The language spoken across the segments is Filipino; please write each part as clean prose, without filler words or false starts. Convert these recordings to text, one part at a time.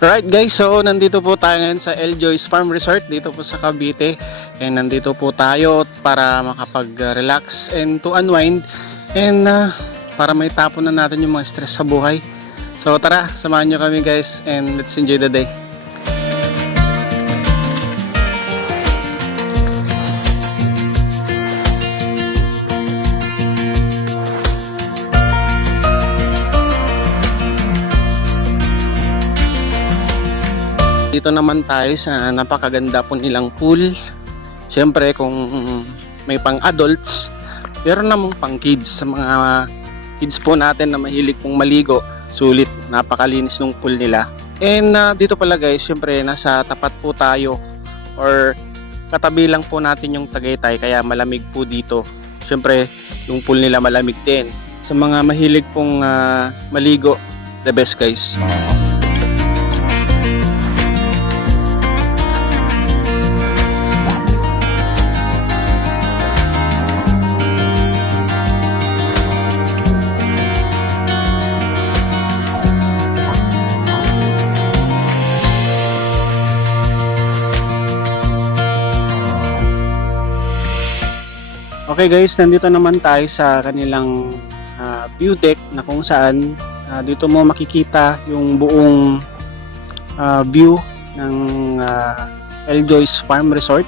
Right guys, so nandito po tayo ngayon sa Eljoy's Farm Resort dito po sa Cavite. And nandito po tayo para makapag-relax and to unwind and para may tapon na natin yung mga stress sa buhay. So tara, samahan nyo kami guys and let's enjoy the day. Dito naman tayo sa napakaganda po nilang pool. Siyempre kung may pang adults, pero namang pang kids. Sa mga kids po natin na mahilig pong maligo, sulit, napakalinis ng pool nila. And dito pala guys, siyempre nasa tapat po tayo or katabi lang po natin yung Tagaytay, kaya malamig po dito. Siyempre yung pool nila malamig din. Sa mga mahilig pong maligo, the best guys. Okay guys, nandito naman tayo sa kanilang view deck na kung saan dito mo makikita yung buong view ng Eljoy's Farm Resort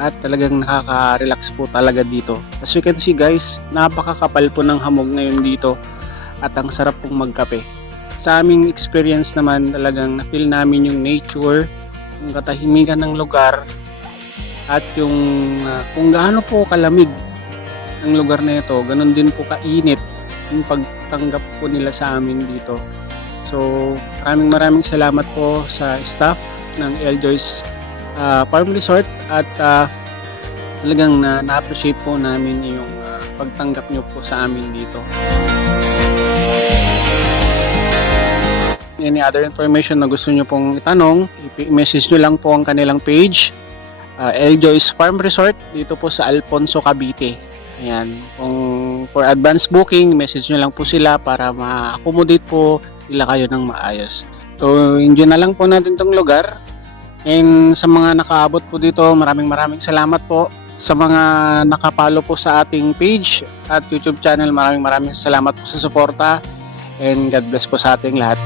at talagang nakaka-relax po talaga dito. As you can see guys, napakakapal po ng hamog ngayon dito at ang sarap pong magkape. Sa aming experience naman, talagang na-feel namin yung nature, yung katahimikan ng lugar at yung kung gaano po kalamig ang lugar na ito, ganun din po kainit yung pagtanggap po nila sa amin dito. So maraming salamat po sa staff ng Eljoy's Farm Resort at talagang na-appreciate po namin yung pagtanggap nyo po sa amin dito. Any other information na gusto nyo pong itanong, i-message nyo lang po ang kanilang page, Eljoy's Farm Resort dito po sa Alfonso, Cavite. Ayan, kung for advance booking, message nyo lang po sila para ma-accommodate po nila kayo ng maayos. So, enjoy na lang po natin tong lugar. And sa mga nakaabot po dito, maraming salamat po. Sa mga nakapalo po sa ating page at YouTube channel, maraming salamat po sa suporta. And God bless po sa ating lahat.